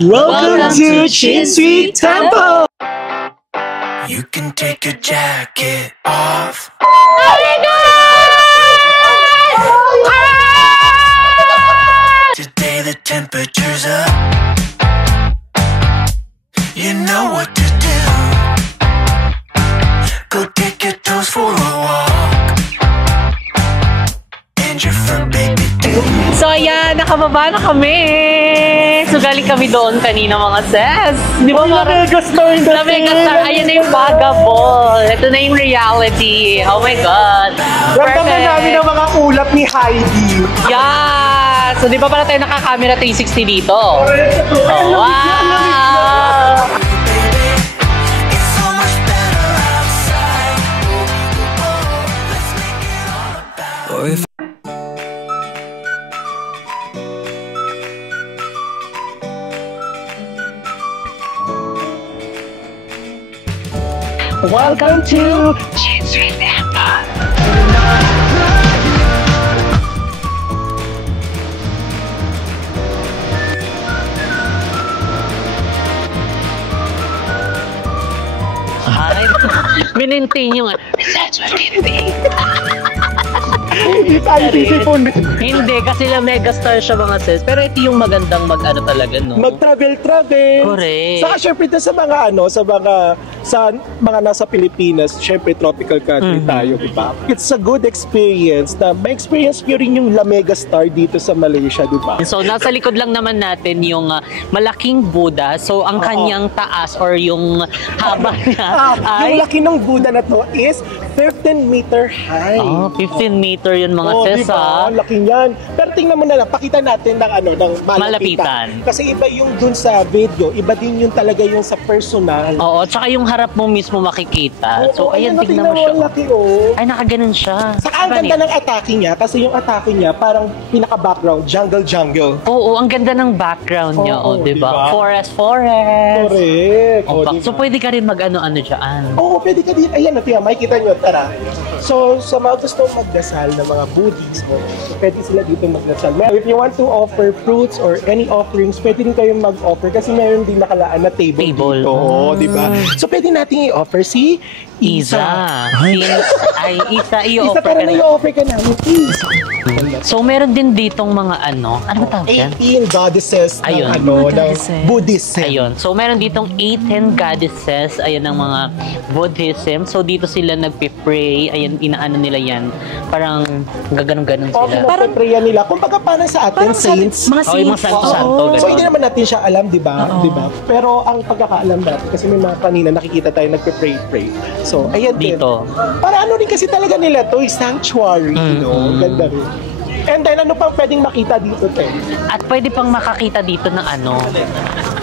Welcome to Chinsui Temple! You can take your jacket off. Today the temperature's up. You know what to do. Go take your toes for a walk. And your front baby too. So ayan, nakababa na kami. So galing kami doon kanina mga sis. Di ba Lamega Star in the Star. Ayan na yung Vagaball. Ito na yung reality. Oh my God. Ramdaman namin ang mga ulap ni Heidi. Yeah. So di ba pala tayo naka-camera 360 dito? Oh, wow. It's so much better outside. Let's make it all about. Or if Welcome to Chinsui Temple. Hi. Minintain yung Hindi, kasi lang megastar siya mga sis. Pero ito yung magandang mag-ano talaga, no? Mag-travel-travel. Correct. Saka syempre ito sa mga sa mga nasa Pilipinas, syempre tropical country tayo, di ba? It's a good experience na may experience nyo rin yung Lamega Star dito sa Malaysia, di ba? So, nasa likod lang naman natin yung malaking Buddha. So, ang kanyang taas or yung haba niya ay... Yung laki ng Buddha na to is 15 meter high. 15 meter yun mga sis, diba? Laki yan. Pero tingnan mo na lang, pakita natin ng malapitan. Kasi iba yung dun sa video, iba din yung talaga yung sa personal. Oo, tsaka yung harap mo mismo makikita. So, ayan, tingnan mo siya. Laki, oh. Ay, nakaganon siya. Saka ang ganda ng atake niya, kasi yung atake niya parang pinaka-background, jungle. Oo, ang ganda ng background niya, diba? Forest. Correct. Diba? So, pwede ka rin mag-ano-ano dyan. Oo, pwede ka din. Ayan, makikita nyo, tara. So, sa mga gusto magdasal ng mga Buddhists, so pwede sila dito magdasal. If you want to offer fruits or any offerings, pwede din kayong mag-offer kasi meron din nakalaan na table. Dito. Di ba? So, pwede natin i-offer si Isa. Isa, i-offer pero i-offer ka namin, please. So, meron din ditong mga ano ba tawag yan? 18 goddesses ng Buddhism. Ayun. So, meron ditong 18 goddesses, ayan ang mga Buddhism. So, dito sila nagpe-pray. Ayan, inaano nila yan. Parang gaganon-ganon sila. Parang prayer nila. Kung baga parang sa atin, saints. Mga santo-santo. So, hindi naman natin siya alam, di ba? Pero ang pagkakaalam natin, kasi may mga kanina nakikita tayo nagpe-pray. So, ayan dito. Para ano rin kasi talaga nila to, sanctuary, ganda rin. And then, ano pang pwedeng makita dito, Te? At pwede pang makakita dito ng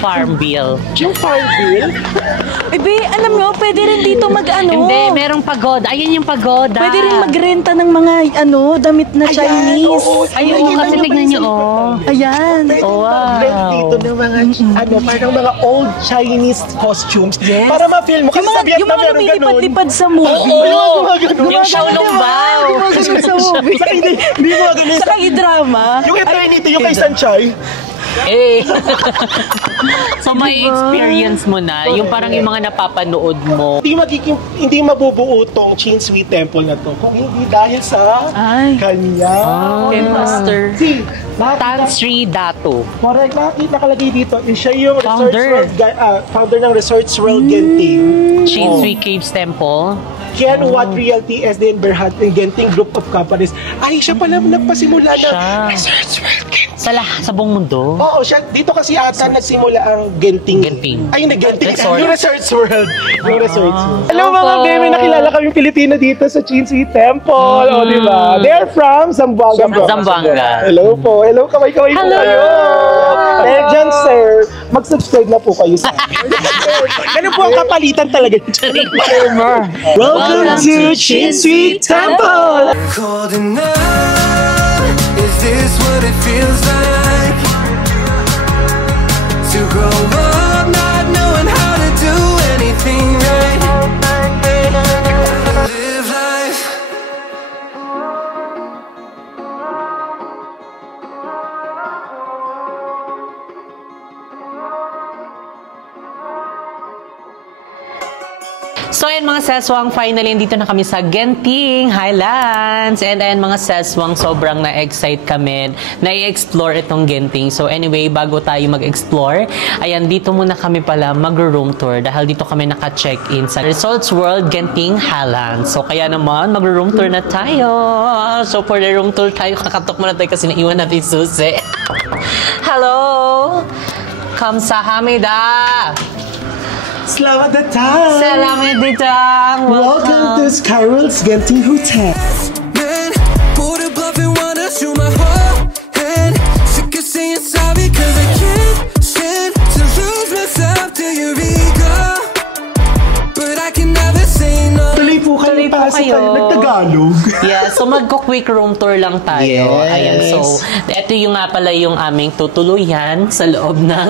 farm bill. Yung farm bill? Ebe, alam nyo, pwede rin dito Hindi, merong pagoda. Ayan yung pagoda. Pwede rin magrenta ng mga damit na Chinese. Ayun, kasi tignan nyo, Ayan. Rent dito ng mga, parang mga old Chinese costumes. Yes. Para ma-feel mo. Kasi sa Vietnam, yung mga meron ganun. lumilipad-lipad sa movie. Yung show ng bow. Sa movie. Hindi mo ganun. Sa i-drama. Yung eternity, yung kay Sanchay. So may experience mo na, yung parang yung mga napapanood mo. Hindi mabubuo tong Chinsui Temple na to kung hindi dahil sa kanya. Master. Si Tan Sri Datu. Correct. Nakalagay dito. Siya yung Founder. Founder ng Resorts World Genting. Chinsui Caves Temple. Kian Wat Realty SD and Berhad and Genting Group of Companies. Ay, siya pala nagpasimula ng Resorts World Genting. Sa buong mundo? Oo, siya. Dito kasi ata nagsimula ang Genting. Ay, nag-Genting. Yung Resorts World. Yung Resorts World. Hello mga baby, nakilala kami Pilipino dito sa Chinsui Temple. O, di ba? They're from Zamboanga. Hello po. Hello, kaway-kaway po kayo. Legend, sir. Mag-subscribe na po kayo sa akin. Ganun po ang kapalitan talaga. Welcome to Chinsui Temple! cold enough. Is this what it feels like? To grow up not knowing how to do anything right. Live life. So ayan mga seswang, finally dito na kami sa Genting Highlands. And ayan mga seswang, sobrang na-excite kami na i-explore itong Genting. So anyway, bago tayo mag-explore, ayan dito muna kami pala mag-room tour dahil dito kami naka-check-in sa Resorts World Genting Highlands. So kaya naman, mag-room tour na tayo. So for the room tour tayo, kakatok muna tayo kasi naiwan natin susi. Hello! Kamsahamnida! Selamat datang! Salamat datang! Welcome to Skyworld's Genting Hotel. Man, pulled a bluff and wanna shoot my whole hand. Sick of saying sorry cause I can't stand to lose myself to your ego. But I can never say no. Tuloy po Tuloy po pasok kayo. Nagtagalog. Yeah, so magko-quick room tour lang tayo. Yes. Ayan, so ito yung nga pala yung aming tutuluyan sa loob ng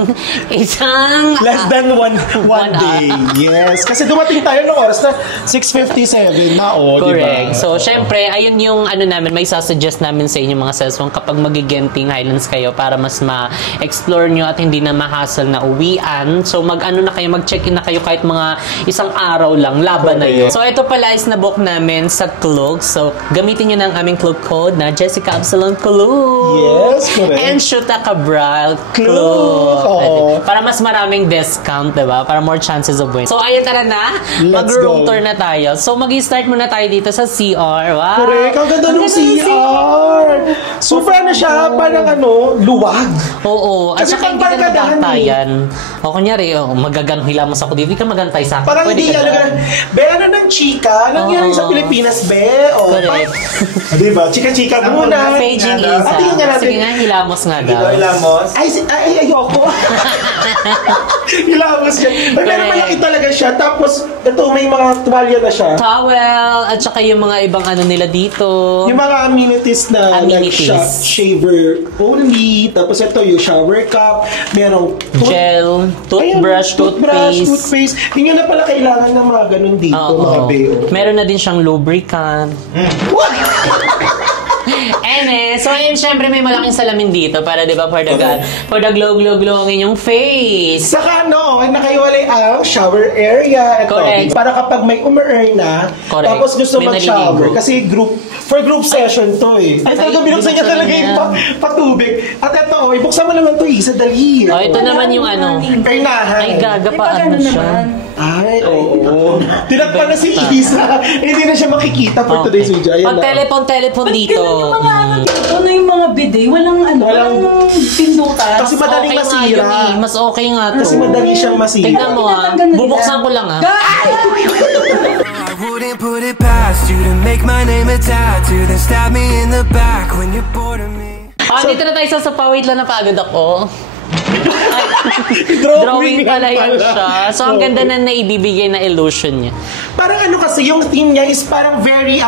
isang Less than one one day. Yes. Kasi dumating tayo ng oras na 6:57 na, correct. diba? So, syempre, ayun yung ano namin, may sasuggest namin sa inyo mga seswang kapag mag-Genting Highlands kayo para mas ma-explore nyo at hindi na ma-hassle na uwian. So, mag-ano na kayo, mag-check-in na kayo kahit mga isang araw lang, laban na yun. So, ito pala is na-book namin sa Klook. So, gamitin nyo ng aming Klook code na Jessica Absalon Klook. Yes, correct. And Shuta Cabral Klook. Oo. Para mas maraming discount, diba? Para more chances of win. So, ayun, tara na. Let's Mag-room go. tour na tayo. So, mag-start muna tayo dito sa CR. Wow! Correct. Ang ganda ng CR. Super ano siya, parang luwag. Oo. At Kasi saka hindi ka pangbarkadahan magantayan. O, kunyari, hilamos ako dito. Hindi ka magantay sa akin. Parang Pwede hindi ka dyan. Be, ng chika? Nangyari sa Pilipinas, be? O, Correct. diba? Chika-chika muna. Paging At tingnan isa. natin. Sige nga, hilamos nga daw. Diba, hilamos? Ay, ayoko. Hilamos siya. Pero Correct. malaki talaga siya. Tapos, ito, may mga tuwalya na siya. Towel. At saka yung mga ibang ano nila dito. Yung mga amenities na Amenities. like shaver only. Tapos ito yung shower cup. Merong Gel, toothbrush, toothpaste. Hindi nyo na pala kailangan ng mga ganun dito, mga Oo. beo. Meron na din siyang lubricant. What? So ayun, syempre may malaking salamin dito para, di ba, for the glow ng inyong face. Saka nakaiwalay ang shower area. Ito, Correct. para kapag may umer na, Correct. tapos gusto May mag-shower. naliligo. Kasi for group session to eh. Ay, talaga binuksan niya talaga yung patubig. At ito, ibuksan mo naman to isa, dali. Oh, ito naman yung ano. Pernahan. Ay, gaga pa ano siya. Ay, oo. Tinakpan na si Isa. Hindi na siya makikita for today's video. Ayan Pag na. telepon dito. Yung mga ano yung mga bidet, walang pindutan. Kasi madaling Okay nga masira. yun eh. Mas okay nga to. Kasi madali siyang masira. Tignan mo ah. Tinatanggal na nila. Bubuksan ko lang ah. I wouldn't put it past you to make my name a tattoo, then stab me in the back when you're bored of me. Dito na tayo sa sopa. Wait lang, napagod ako. Drawing pala lang yun siya. So, ang ganda na naibibigay na illusion niya. Parang kasi, yung theme niya is parang very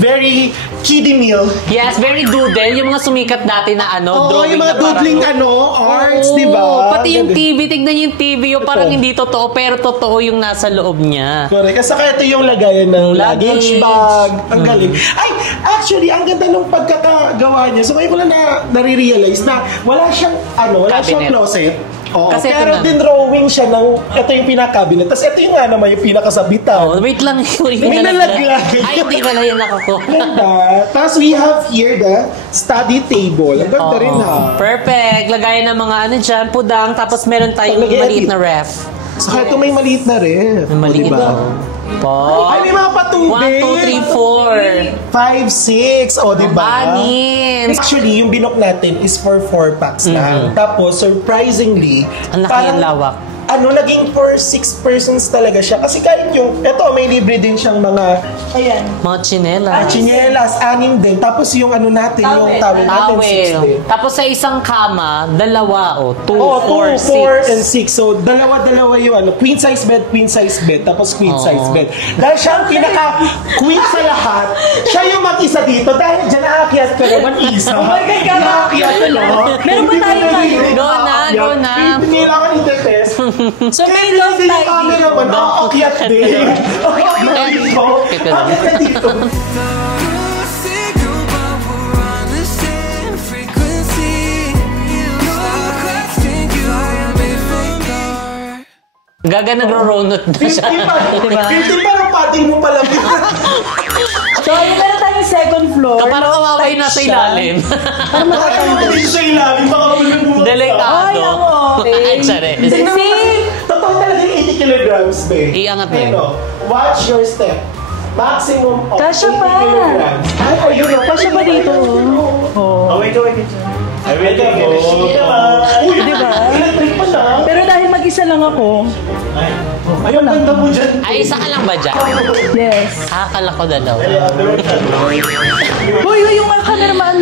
very kiddie meal. Yes, very doodle. Yung mga sumikat dati na Oo, drawing yung mga na parang- doodling arts, Oo, di ba? Pati yung Ganda. TV, tignan yung TV, yung parang hindi totoo, pero totoo yung nasa loob niya. Correct. Kasi saka ito yung lagayan ng luggage Luggage. bag. Ang galing. Ay, actually, ang ganda nung pagkakagawa niya. So, ngayon ko lang nare-realize na wala siyang Cabinet. closet. Oo, Kasi ito pero na. din drawing siya ng, ito yung pinaka-cabinet. Tapos ito yung naman yung pinakasabitan. Oh, wait lang. May nalaglag. Ay, hindi pala yun ako ko. Ganda. Tapos we have here the study table. Ang ganda rin ha. Perfect. Lagayan ng mga dyan, pudang, tapos meron tayong Lagyan maliit natin. na ref. Saka ito may maliit na rin. May maliit Diba? na. Po. Ay, may mga patubig. 1, 2, 3, 4. 5, 6. O, diba? Anim. Actually, yung binok natin is for 4 packs lang. Tapos, surprisingly, Ang laki parang, ang lawak. naging for 6 persons talaga siya. Kasi kahit eto, may libre din siyang mga, Ayan. Mga chinelas. chinelas, 6 din. Tapos yung natin, yung towel natin, 6 din. Tapos sa isang kama, 2, 2, Oh, 4, 4 and 6. 6. So, dalawa yung queen size bed, tapos queen size bed. Dahil siya ang pinaka-queen sa lahat, siya yung mag-isa dito. Dahil dyan aakyat ka naman isa. Oh my God, aakyat ka no? Meron ba tayo ngayon? Go na. Hindi kailangan i-test. So may love Hindi yung tayo. camera man, aakyat din. Aakyat dito. Aakyat dito. Signal, but we're on the same frequency. No question, you are made for love. Gaga nagro-ronot na siya. 50 parang pating mo pala. So, ayun, meron tayong second floor. Parang kawawa yung nasa ilalim. Parang matatanda. Hindi sa ilalim, baka mabubuhat. Delikado. Ay, ako, okay. Ay, charis. Totoo talaga yung 80 kilograms, babe. Iangat mo yun. Ayun, watch your step. Maximum of Kasya 80 pa. kilograms. Ay, ayun. Kasya ba dito? Oh, wait. Ay, wait. Uy, Diba? electric pa siya. Pero dahil mag-isa lang ako, Ay, ang ganda mo dyan. Ay, isa ka lang ba dyan? yes. Akala ko dalawa. Uy, yung cameraman.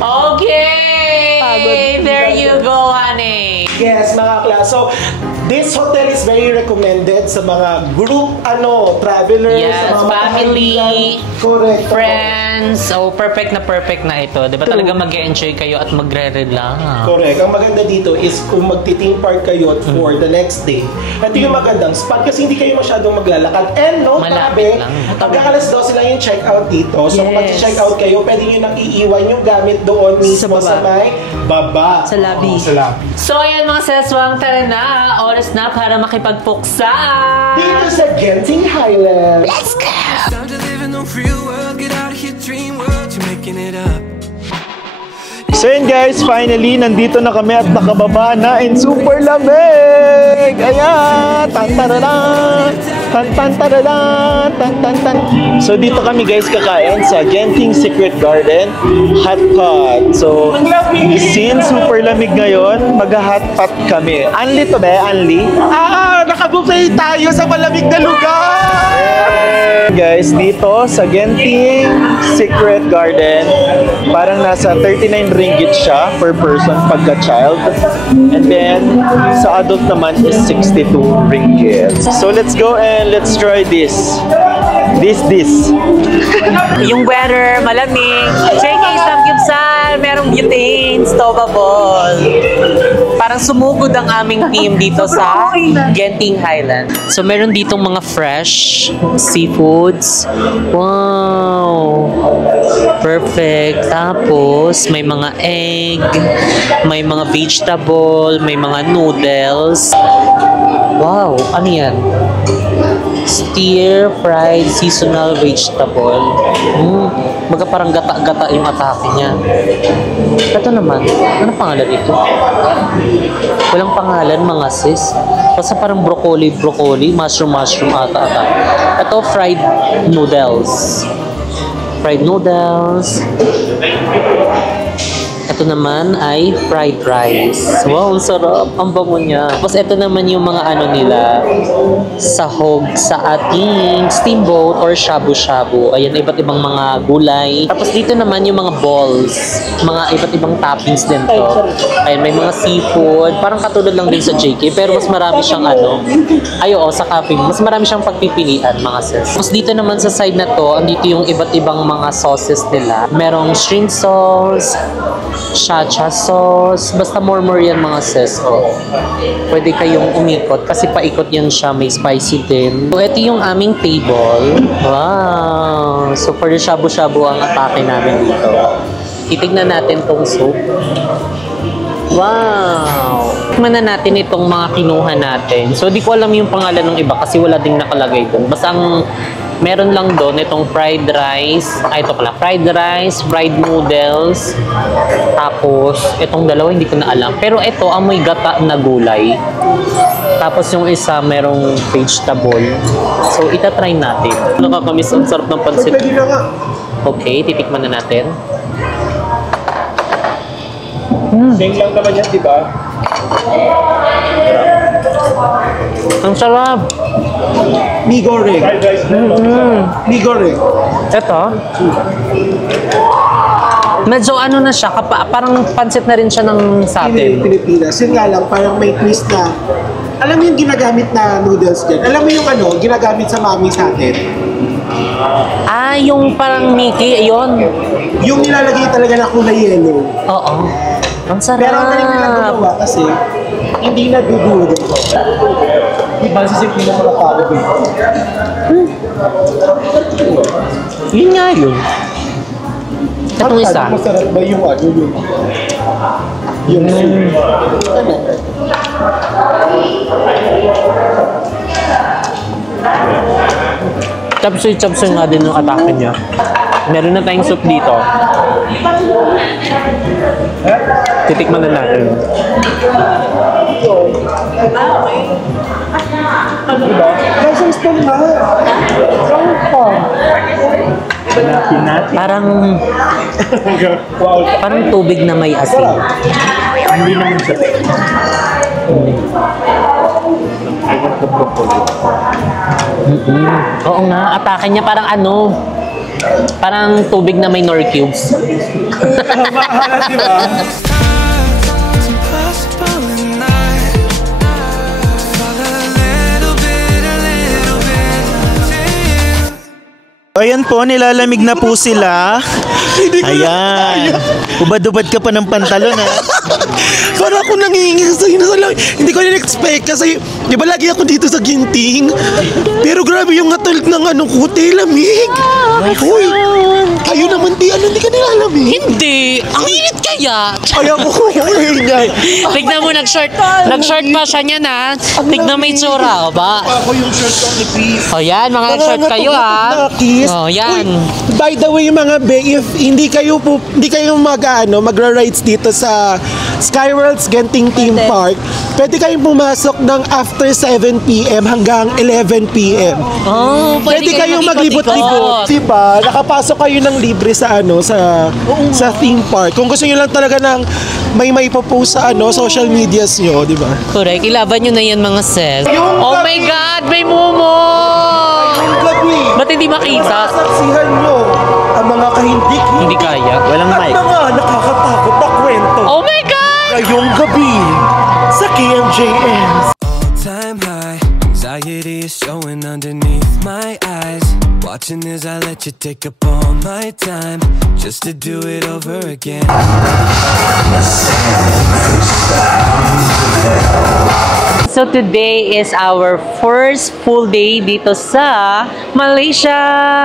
Okay! There you go, honey. Yes, mga class. So, this hotel is very recommended sa mga group, travelers, Yes, sa mga family, kaibigan. Correct. Friends. So, perfect na ito. Diba talaga mag-enjoy kayo at magre-relax? Correct. Ang maganda dito is kung magti-theme park kayo for the next day. Ito yung magandang spot kasi hindi kayo masyadong maglalakad. And no, Malapit tabi, lang. hanggang alas 12 lang yung check-out dito. So, kung Yes. mag-check out kayo, pwede nyo nang iiwan yung gamit doon mismo Sa sa may baba. Sa lobby. Sa lobby. So, ayan mga seswang, tara na. Oras na para makipagpuksa. Dito sa Genting Highlands. Let's go! Time to live in the real world, get out of your dream world, you're making it up. So yun guys, finally, nandito na kami at nakababa na in super lamig! Ayan! Tan-tararan! Tan-tan-tararan! Tan-tan-tan! So dito kami guys kakain sa Genting Secret Garden Hot Pot. So, since super lamig ngayon, mag-hot pot kami. Anli to be? Anli? Nakabuffet tayo sa malamig na lugar! Guys, dito sa Genting Secret Garden, parang nasa 39 ringgit siya per person pagka child. And then, sa adult naman is 62 ringgit. So let's go and let's try this. This. Yung weather, malamig. JK Samgyupsal, merong butane, stowable. Parang sumugod ang aming team dito sa Genting Highland. So meron ditong mga fresh seafoods. Wow! Perfect. Tapos may mga egg, may mga vegetable, may mga noodles. Wow! Ano yan? Stir-fried seasonal vegetable. Baga parang gata-gata yung atake niya. Ito naman, ano pangalan ito? Walang pangalan mga sis. Basta parang broccoli, mushroom ata. Ito fried noodles. Ito naman ay fried rice. Wow, ang sarap. Ang bango niya. Tapos ito naman yung mga nila, sahog sa ating steamboat or shabu-shabu. Ayan, iba't ibang mga gulay. Tapos dito naman yung mga balls. Mga iba't ibang toppings din to. Ayan, may mga seafood. Parang katulad lang din sa JK, pero mas marami siyang sa cafe. Mas marami siyang pagpipilian, mga sis. Tapos dito naman sa side na to, andito yung iba't ibang mga sauces nila. Merong shrimp sauce, chacha sauce, basta more yan mga sis. Pwede kayong umikot kasi paikot yan siya, may spicy din. So ito yung aming table. Wow! So for the shabu-shabu ang atake namin dito. Titignan natin tong soup. Wow! Tikman na natin itong mga kinuha natin. So di ko alam yung pangalan ng iba kasi wala ding nakalagay doon. Basta ang meron lang doon itong fried rice. Ito pala, fried rice, fried noodles. Tapos, itong dalawa hindi ko na alam. Pero ito, amoy gata na gulay. Tapos yung isa, merong vegetable. So, itatry natin. Nakakamiss, ang sarap ng pansit. Pwede na nga. Okay, titikman na natin. Same lang naman yan, di ba? Ang sarap! Mi goreng. Mi goreng. Ito, medyo na siya, parang pansit na rin siya ng sa atin. Pilipinas. Yun nga lang, parang may twist na, alam mo yung ginagamit na noodles dyan? Alam mo yung ginagamit sa mami sa atin? Yung parang Mickey, yun. Yung nilalagay talaga na kulay yellow. Oo. Ang sarap. Pero ang galing nila gumawa kasi, hindi na dudulo. Diba sa simple na mga tao dito? Yun nga yun. Itong isa. Masarap ba yung yung Chapsoy nga din yung atake niya. Meron na tayong soup dito. Titikman na natin. Lasang spoon na. Parang tubig na may asin. Hindi naman siya. Oo nga, atake niya parang ano, parang tubig na may nor cubes. Mahalas, di ba? Ayan po, nilalamig na po sila. Ayan. Ubad-ubad ka pa ng pantalon, ha? Parang ako nangingi sa'yo na lang. Hindi ko in-expect kasi, di ba lagi ako dito sa Ginting? Pero grabe yung hatol ng kuti, lamig. Uy, kayo naman hindi ka nilalamig. Hindi! Ang init kaya! Ayaw ko ingay. Tignan mo, nag-short pa siya niyan, ha? Tignan mo yung tsura, o ba? Ako yung shirt ko ni Peace. O yan, mga nag-short kayo, ha? O yan. Uy, by the way, mga be, if hindi kayo magra-rides dito sa Skyworlds Genting Theme Park, pwede kayong pumasok ng after 7 p.m. hanggang 11 p.m. Oh, Pwede kayong maglibot-libot. Diba? Nakapasok kayo ng libre sa sa theme park. Kung gusto niyo lang talaga ng may post sa social medias niyo, di ba? Correct. Ilaban nyo na yan, mga sis. Oh my God! May mumo! Yung gabi, Ba't hindi makita? saksihan niyo ang mga kahindik. Hindi kaya. Walang mic. At mga nakakatakot na kwento. Oh my God! Ngayong gabi sa KMJM. All-time high, anxiety is showing underneath my eyes. Watching as I let you take up all my time, just to do it over again. So today is our first full day dito sa Malaysia.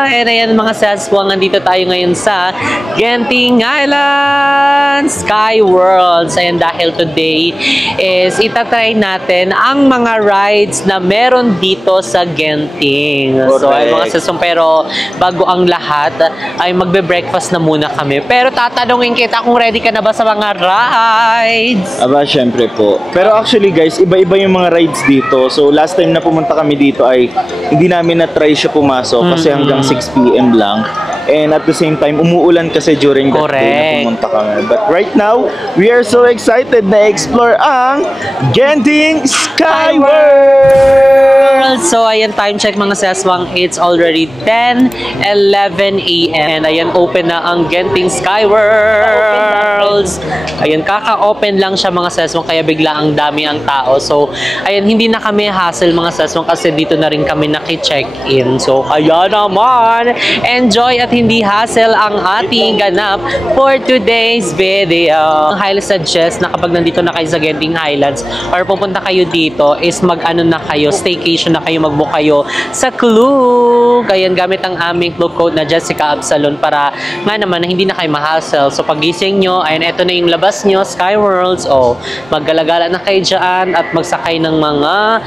And ayan mga saswang, nandito tayo ngayon sa Genting Island Sky Worlds. Ayan, dahil today is itatry natin ang mga rides na meron dito sa Genting. So ay mga saswang, pero bago ang lahat ay magbe-breakfast na muna kami. Pero tatanungin kita kung ready ka na ba sa mga rides? Aba, syempre po. Pero actually guys, iba-iba yung mga rides dito. So last time na pumunta kami dito ay hindi namin na-try siya pumasok kasi hanggang 6 p.m. lang. And at the same time, umuulan kasi during that day na pumunta kami. But right now, we are so excited na explore ang Genting Sky World! So, ayan, time check mga saswang. It's already 10:11 a.m. And ayan, open na ang Genting Sky Worlds. Ayan, kaka-open lang siya mga saswang, kaya bigla ang dami ang tao. So, ayan, hindi na kami hassle mga saswang kasi dito na rin kami naki-check-in. So, kaya naman, enjoy at hindi hassle ang ating ganap for today's video. Ang highly suggest na kapag nandito na kayo sa Genting Highlands or pupunta kayo dito is mag-ano na kayo, staycation na kayo, mag-book kayo sa Klook. Ayan, gamit ang aming Klook code na Jessica Absalon para nga naman na hindi na kayo ma-hassle. So pagising nyo, ayan, eto na yung labas nyo, Sky Worlds. O, maggalagala na kayo dyan at magsakay ng mga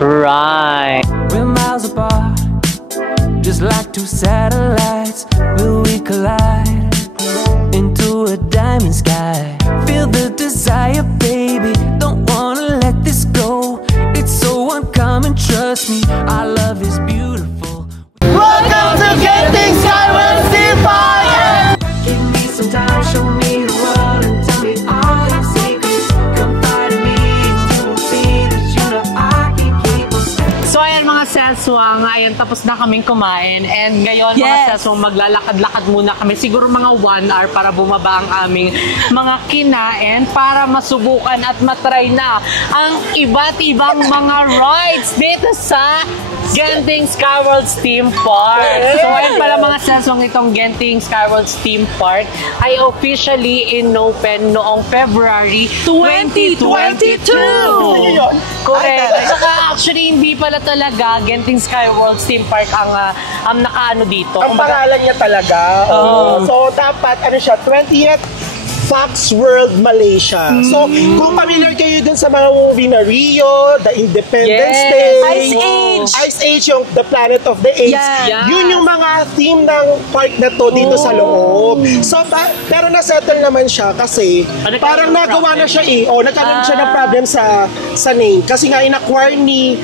ride. We're miles apart, just like two satellites. Will we collide into a diamond sky? Feel the desire, baby. Don't wanna let this go. It's so uncommon, trust me. Our love is beautiful. Welcome to Genting Sky Worlds Theme Park! Give me some time, show me the world, and tell me all your secrets. Confide in me, you will see that you know I can keep us. So ayan mga saswang, ayan, tapos na kaming kumain and ngayon mga saswang, maglalakad-lakad muna kami, siguro mga 1 hour para bumaba ang aming mga kinain para masubukan at matry na ang iba't ibang mga rides dito sa Genting Sky Worlds Theme Park. So ayan pala mga saswang, itong Genting Sky Worlds Theme Park ay officially inopen noong February 2022. Correct. At saka actually hindi pala talaga Genting Sky Worlds Theme Park ang nakaano dito. Ang pangalan niya talaga. So, dapat, 20th Fox World Malaysia. So, kung familiar kayo dun sa mga movie na Rio, The Independence Day, Ice Age, yung The Planet of the Apes, yun yung mga theme ng park na to dito sa loob. So, pero nasettle naman siya kasi parang nagawa na siya nagkaroon siya ng problem sa name. Kasi nga in-acquire ni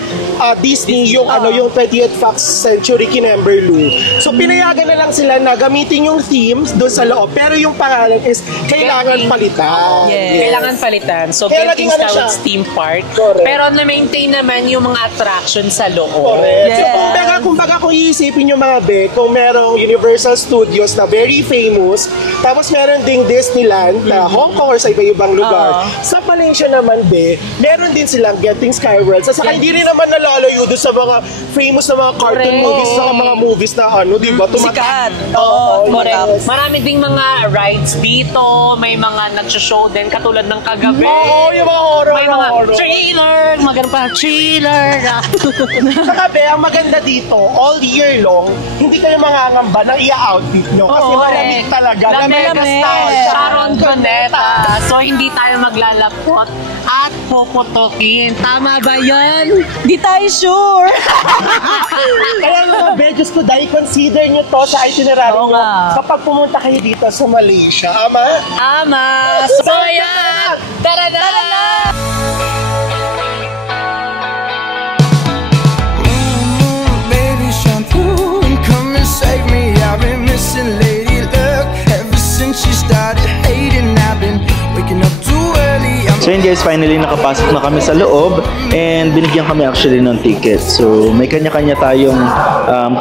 Disney yung yung 20th Fox Century Kinamberloo. So, pinayagan na lang sila na gamitin yung themes doon sa loob. Pero yung pangalan is kailangan palitan. Kailangan palitan. So, Genting Skyward Theme Park. Correct. Pero na-maintain naman yung mga attraction sa loob. Correct. So, kumbaga kung iisipin yung mga kung merong Universal Studios na very famous, tapos meron ding Disneyland na Hong Kong or sa iba-ibang lugar. Sa Malaysia naman, meron din silang Genting Skyward. Sa hindi rin naman nalalayo doon sa mga famous na mga cartoon movies sa mga movies na di ba? Sikat. Correct. Marami ding mga rides dito, may mga nag-show din katulad ng kagabi. Yung mga horror. May mga trailer, maganda pa trailer. Saka ang maganda dito, all year long, hindi kayo mangangamba na i-outfit nyo. Kasi malamig talaga. La Megastar, Sharon Cuneta. So, hindi tayo maglalapot at puputukin. Tama ba yun? Di tayo sure. Kaya mga Diyos ko, dahil consider nyo to sa itinerary nyo kapag pumunta kayo dito sa Malaysia. Ama? Ama! So, yan! Tara na! Baby, shine through and come and save me. I've been missing lady luck ever since she started hating. I've been waking up too early. So yun guys, finally nakapasok na kami sa loob and binigyan kami actually ng ticket. So may kanya-kanya tayong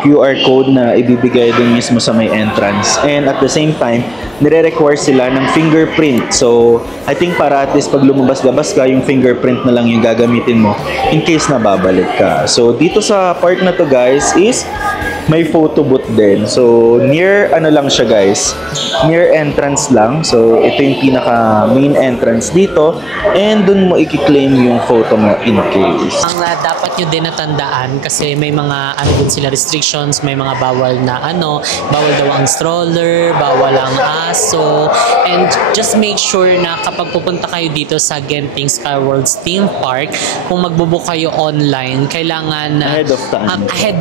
QR code na ibibigay dun mismo sa may entrance. And at the same time, nire-require sila ng fingerprint. So I think para at least pag lumabas-labas ka, yung fingerprint na lang yung gagamitin mo in case na babalik ka. So dito sa park na to guys is may photo booth din. So near lang siya guys, near entrance lang. So ito yung pinaka main entrance dito and dun mo i-claim yung photo mo in case. Ang dapat nyo din natandaan kasi may mga dun sila restrictions, may mga bawal na bawal daw ang stroller, bawal ang aso, and just make sure na kapag pupunta kayo dito sa Genting Skyward Theme Park, kung magbubook kayo online, kailangan ahead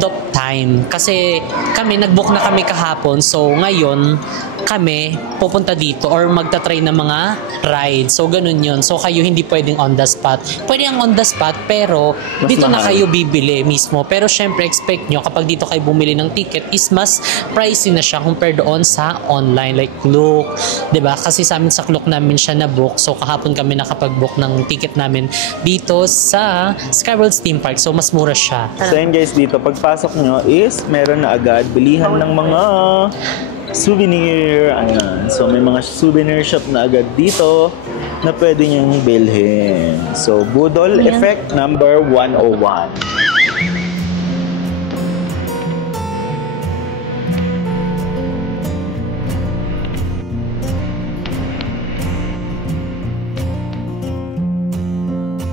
of time. Kasi kami, nag-book na kami kahapon, so ngayon kami pupunta dito or magta-try ng mga rides. So ganun yun. So kayo hindi pwedeng on the spot. Pwede ang on the spot pero mas dito mahal na kayo bibili mismo. Pero syempre expect nyo kapag dito kayo bumili ng ticket is mas pricey na siya compared doon sa online like Klook. 'Di ba? Kasi sa amin sa Klook namin siya na-book. So kahapon kami nakapag-book ng ticket namin dito sa Skyward Theme Park. So mas mura siya. So yun guys, dito pagpasok nyo is meron na agad bilihan ng mga souvenir. Ayan. So may mga souvenir shop na agad dito na pwede niyong bilhin. So Budol Effect number 101.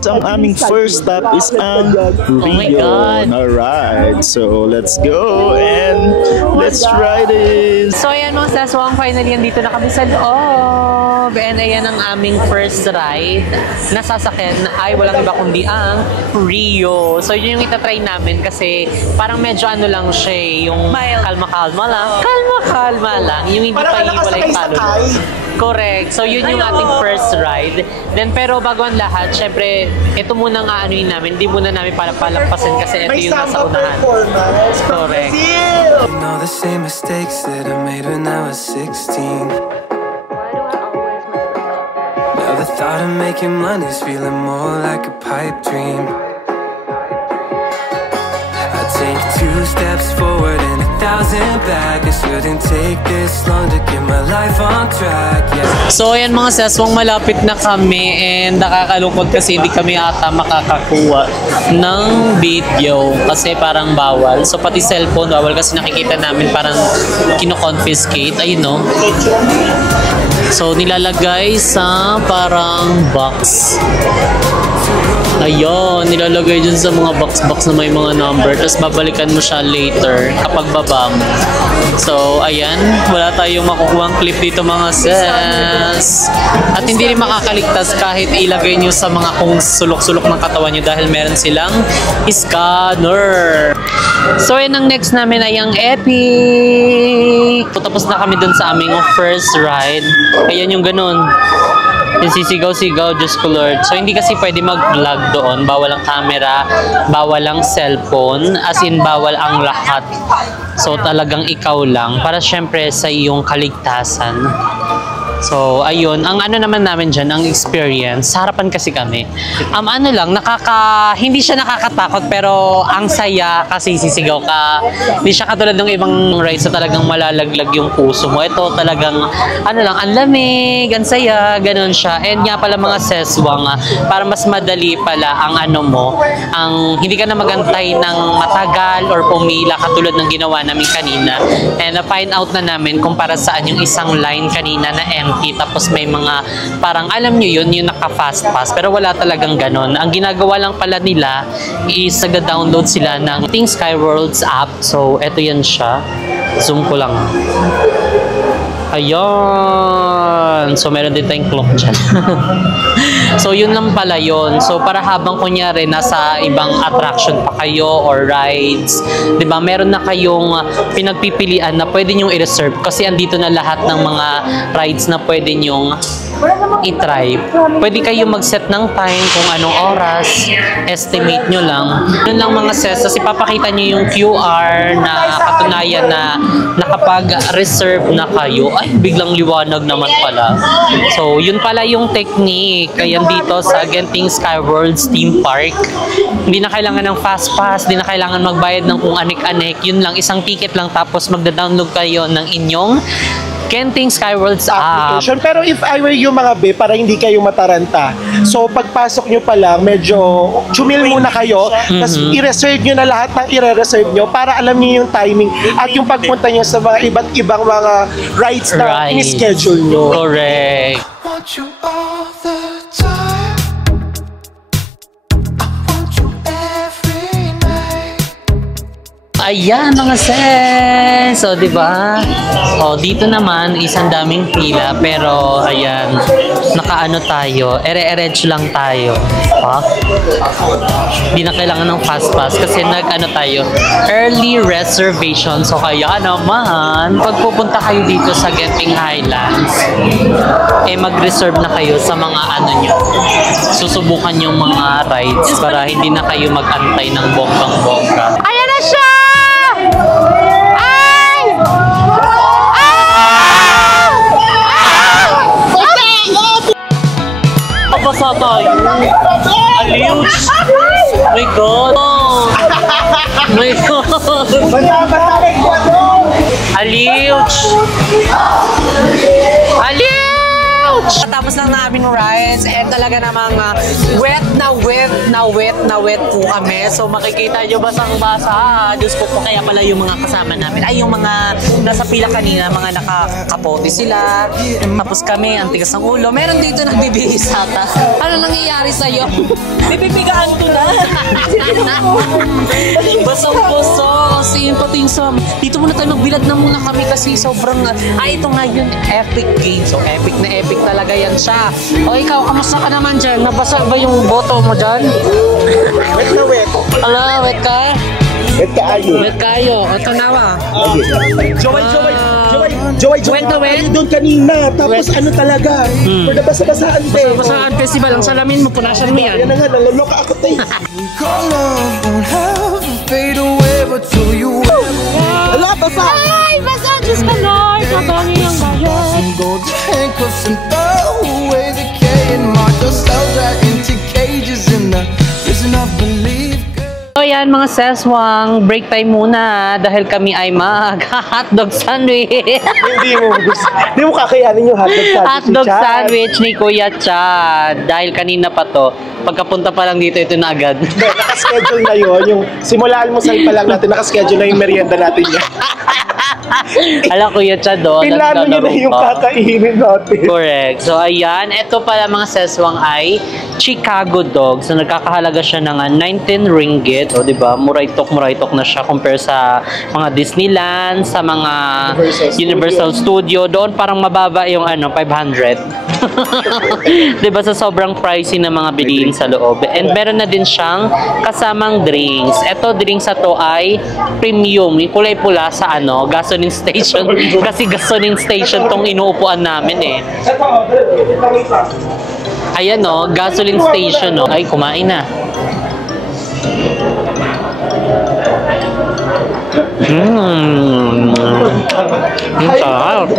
Ang aming first stop is ang Rio. Alright, so let's go and let's try this. So ayan mga saswang, finally andito na kami sa loob. And ayan ang aming first ride na sasakyan ay walang iba kundi ang Rio. So yun yung itatry namin kasi parang medyo lang siya yung kalma-kalma lang. Kalma-kalma lang. Yung hindi pa iwalay palo. Correct. So yun yung ating first ride. Then pero bago ang lahat, syempre ito muna ang aanuin namin. Hindi muna namin palagpasin kasi ito yung nasa unahan. Correct. All the same mistakes that I made when I was 16. Now the thought of making money's feeling more like a pipe dream. I take 2 steps forward and 1,000 back. It shouldn't take this long to get my life on track. Yeah. So ayan mga saswang, malapit na kami and nakakalungkot kasi hindi kami ata makakakuha ng video kasi parang bawal. So pati cellphone bawal kasi nakikita namin parang kino-confiscate. Ayun no. So nilalagay sa parang box. Ayun, nilalagay dyan sa mga box-box na may mga number. Tapos babalikan mo siya later kapag baba mo. So, ayan. Wala tayong makukuha clip dito mga sis. At hindi rin makakaligtas kahit ilagay nyo sa mga kung sulok-sulok ng katawan nyo dahil meron silang scanner. So, yun ang next namin ay ang Epic. So, tapos na kami dun sa aming first ride. Ayan yung ganun. Yung sisigaw-sigaw, Diyos ko Lord. So, hindi kasi pwede mag-vlog doon. Bawal ang camera, bawal ang cellphone, as in, bawal ang lahat. So, talagang ikaw lang para syempre sa iyong kaligtasan. So, ayun. Ang ano naman namin dyan, ang experience, sa harapan kasi kami. Ano lang, hindi siya nakakatakot, pero ang saya kasi sisigaw ka. Hindi siya katulad ng ibang rides na talagang malalaglag yung puso mo. Ito talagang, ano lang, ang lamig, ang saya, ganun siya. And nga pala mga seswang, para mas madali pala ang ano mo, ang hindi ka na magantay ng matagal or pumila katulad ng ginawa namin kanina. And na-find out na namin kung para saan yung isang line kanina na empty, tapos may mga parang alam nyo yun, yung naka-fast pass, pero wala talagang ganon. Ang ginagawa lang pala nila is nag-download sila ng Genting Skyworlds app. So, eto yan siya. Zoom ko lang. Ayun. So, meron din tayong clock dyan. So, yun lang pala yun. So, para habang kunyari nasa ibang attraction pa kayo or rides, diba, meron na kayong pinagpipilian na pwede nyong i-reserve kasi andito na lahat ng mga rides na pwede nyong i-try. Pwede kayo mag-set ng time kung anong oras, estimate nyo lang. Yun lang mga sis, kasi papakita nyo yung QR na katunayan na nakapag-reserve na kayo. Ay, biglang liwanag naman pala. So, yun pala yung technique. Ayan dito sa Genting Skyworlds Theme Park. Hindi na kailangan ng fast pass, hindi na kailangan magbayad ng kung anik-anik. Yun lang, isang ticket lang tapos magda-download kayo ng inyong Genting Skyworlds application. Pero if I were you mga be, para hindi kayo mataranta, so pagpasok nyo pa lang, medyo chumil muna kayo, tapos i-reserve nyo na lahat ng i-reserve nyo para alam nyo yung timing at yung pagpunta nyo sa mga iba't ibang mga rides na in-schedule nyo. Correct. Want you all the time. I want you every night. Ayan mga sis! So, diba? O, dito naman, isang daming pila. Pero, ayan, nakaano tayo. Ere-eredge lang tayo. Ha? Hindi na kailangan ng fast pass kasi nag-ano tayo. Early reservation. So, kaya naman, pag pupunta kayo dito sa Genting Highlands, mag-reserve na kayo sa mga ano nyo. Susubukan yung mga rides para hindi na kayo mag-antay ng bonggang-bongga. Ayan na siya! Ay! Basa tayo. Aliws. My God. My God. Aliws. Aliws. Tapos lang namin rides and talaga namang wet po kami. So makikita nyo basang-basa. Diyos ko po, kaya pala yung mga kasama namin. Ay, yung mga nasa pila kanina, mga nakakapote sila. Tapos kami, ang tigas ng ulo. Meron dito nagbibihis ata. Ano nangyayari sa'yo? Bibibigaan ko na. Basang-baso. Kasi yun pati yung dito muna tayo, magbilad na muna kami kasi sobrang, ito nga yun, epic game. So, epic na epic talaga yan siya. O ikaw, kamusta ka naman dyan? Nabasa ba yung boto mo dyan? Wet na wet. Ala, wet ka? Wet kaayo. Wet kayo. O, tanawa. Joy, Wet na wet? tayo doon kanina. Tapos ano talaga? Pwede basa-basaan din. Basaan festival, ang salamin mo, punasan mo yan. Yan na nga, naloloka ako tayo. Call love won't have to fade away, but till you Ala, basa! Ay! Basta! Diyos ka, Lord! Nabangi ang bayan! gold handcuffs and throw away the K and mark yourselves right into cages in the prison of belief. So yan mga seswang, break time muna dahil kami ay mag-hotdog sandwich. Hindi mo kakayanin yung hotdog sandwich. Hotdog sandwich ni Kuya Chad. Dahil kanina pa to, pagkapunta pa lang dito, ito na agad. Nakaschedule na yun. Yung simula almusal pa lang natin, nakaschedule na yung merienda natin yan. Alam ko yun siya doon. Pinlano niya na yung kakainin natin. Correct. So, ayan. Ito pala mga seswang ay Chicago dog. So, nagkakahalaga siya ng 19 ringgit. O, diba? Muraytok na siya compare sa mga Disneyland, sa mga Universal Studio. Doon parang mababa yung 500. Diba? Sa sobrang pricey na mga bilihin sa loob. And meron na din siyang kasamang drinks. Ito, drinks na to ay premium. Yung kulay pula sa gasoline station. Kasi gasoline station tong inuupuan namin eh. Ayan gasoline station Ay, kumain na. Ang sarap.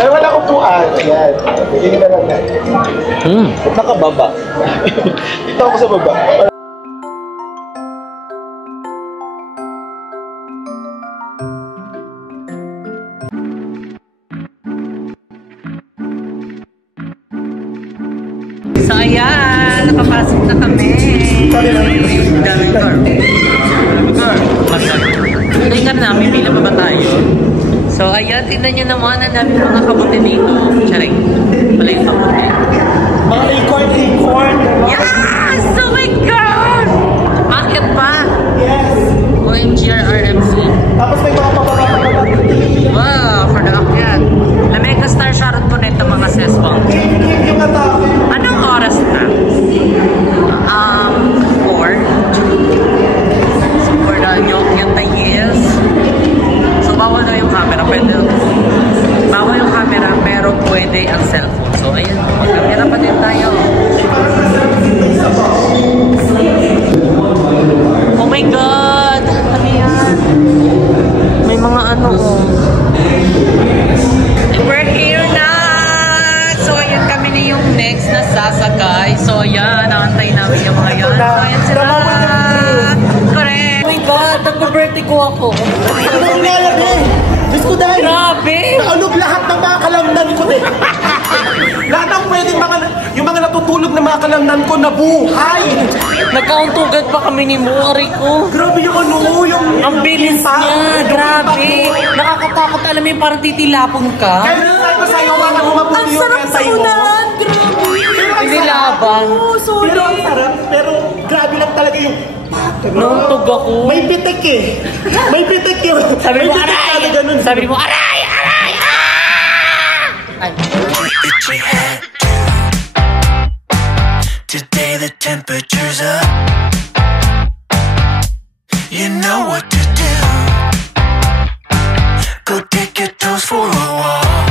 Dahil wala upuan. Ayan. Bigyan na lang natin. Nakababa. Dito ako sa baba. So, ayan. Nakapasok na kami. Daming car. Daming car namin. Pila pa ba tayo? So, ayan. Tignan nyo naman. Ang daming mga kabuti dito. Charing. Wala yung kabuti. Mga acorn. Yes! Oh my God! Akit pa. Yes. OMG RMC. Tapos may mga pababa. Wow, for the akyat. Lamega Star Shot po nito mga seswang. Yung atake. Anong oras na? 4. So, for the yung tayis. So, bawal na yung camera. Bawal yung camera, pero pwede ang cellphone. So, ayan. Mag-camera pa din tayo. Oh my God! Ano yan? May mga We're here na! So, ayan kami na yung next na sasakay. So, ayan. Nakantay namin yung mga yan. So, ayan sila. Correct! Oh my God! Nag-birthday ko ako. Ano nangyayari? Diyos ko dahil. Grabe! Naulog lahat ng mga kalamnan ko din. Lahat ng pwedeng yung mga natutulog na mga kalamnan ko nabuhay. Nagkauntugan pa kami ni Mori ko. Grabe yung yung... Ang bilis niya. Grabe. Nakakatakot alam mo yung parang titilapon ka. Kaya nilagay ko sa'yo, bakit humabuli yung kentay mo? Grabe. Tinilaban. Pero ang sarap, pero grabe lang talaga yung... Nauntog ako. May pitik eh. May pitik yun. Sabi mo, May pitik aray! talaga nun. Sabi mo, aray! Aray! Ay! Itchy head. Today the temperature's up. You know what to do. Go take your toes for a walk.